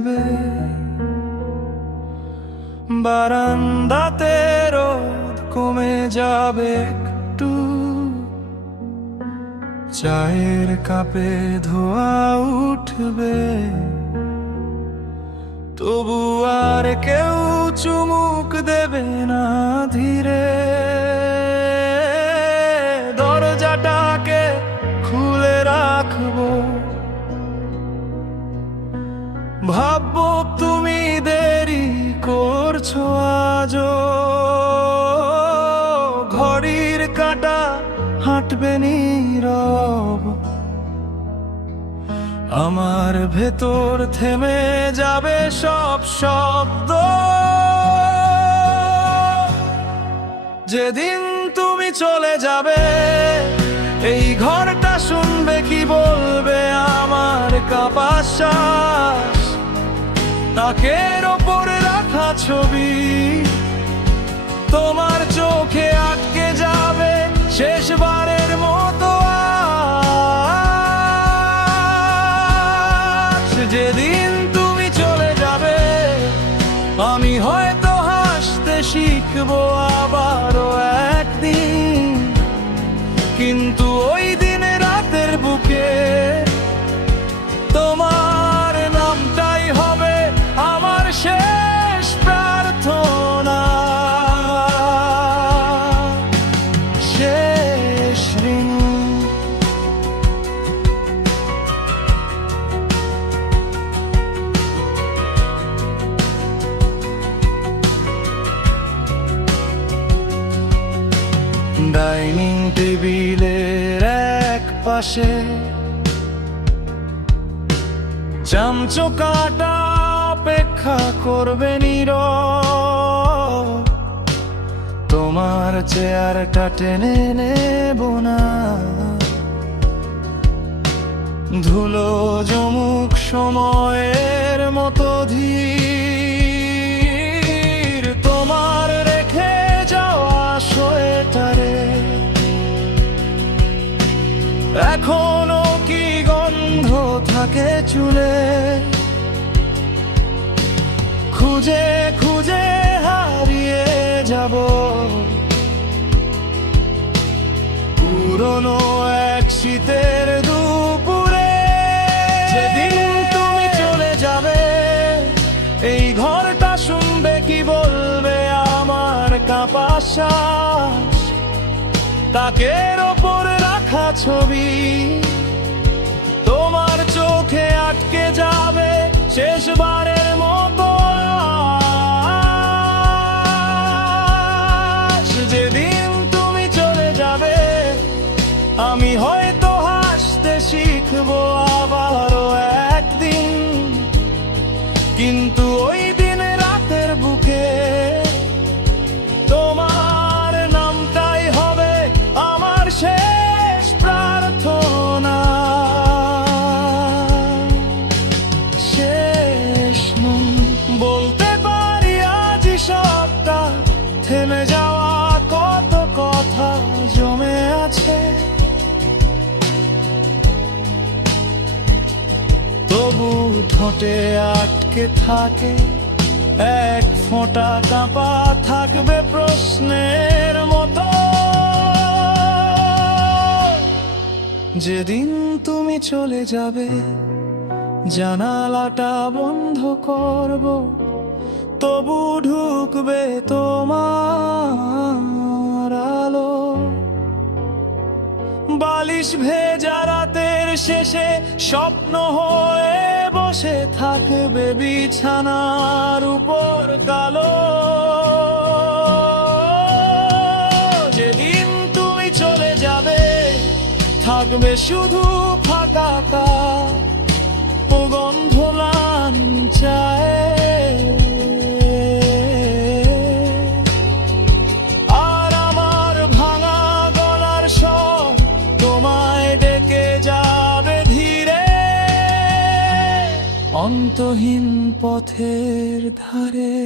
যাবে, বারান্দাতে রোদ কমে যাবে একটু, চায়ের কাপে ধোঁয়া উঠবে, তবু আর কেউ চুমুক দেবে না ধীরে। দরজাটাকে খুলে রাখবো, ভাববো তুমি দেরি করছো আজও। ঘড়ির কাঁটা হাঁটবে নীরব, আমার ভেতর থেমে যাবে সব শব্দ। যেদিন তুমি চলে যাবে, এই ঘরটা শুনবে কি বলবে আমার কাঁপা শ্বাস। তাকের ওপরে রাখা ছবি তোমার চোখে আটকে যাবে শেষবারের মতো আজ। যেদিন তুমি চলে যাবে, আমি হয়তো হাসতে শিখবো আবারও একদিন, কিন্তু ওই দিন রাতের বুকে তোমার নামটাই হবে আমার শেষ প্রার্থনা, শেষ ঋণ। ডাইনিং টেবিলের এক পাশে চামচো কাটা অপেক্ষা করবে নীরব, তোমার চেয়ারটা টেনে নেব না, ধুলো জমুক সময়ের মতো ধীর। তোমার রেখে যাওয়া সোয়েটারে এখনো কি গন্ধ থাকে চুলে, খুঁজে খুঁজে হারিয়ে যাব পুরনো এক শীতের দুপুরে। যেদিন তুমি চলে যাবে, এই ঘরটা শুনবে কি বলবে আমার কাঁপা শ্বাস। তাকের ওপরে রাখা ছবি তোমার চোখে আটকে যাবে শেষবারের মতো আজ। যেদিন তুমি চলে যাবে, আমি হয়তো হাসতে শিখবো আবারও একদিন, কিন্তু ওই দিন রাতের বুকে তোমার নামটাই হবে আমার শেষ প্রার্থনা, শেষ নুন। বলতে পারি আজই সবটা থেমে যাওয়া, কত কথা জমে আছে, তবু ঠোঁটে আটকে থাকে এক ফোঁটা কাঁপা থাকবে প্রশ্নের মতো। যেদিন তুমি চলে যাবে, জানালাটা বন্ধ করব, তবু ঢুকবে তোমার আলো। বালিশ ভেজা রাতের শেষে স্বপ্ন হয়ে বসে থাকবে বিছানার উপর কালো। যেদিন তুমি চলে যাবে, থাকবে শুধু ফাঁকা কাপ ও গন্ধ ম্লান চায়ে, আর আমার ভাঙা গলার স্বর তোমায় ডেকে যাবে ধীরে অন্তহীন পথের ধারে।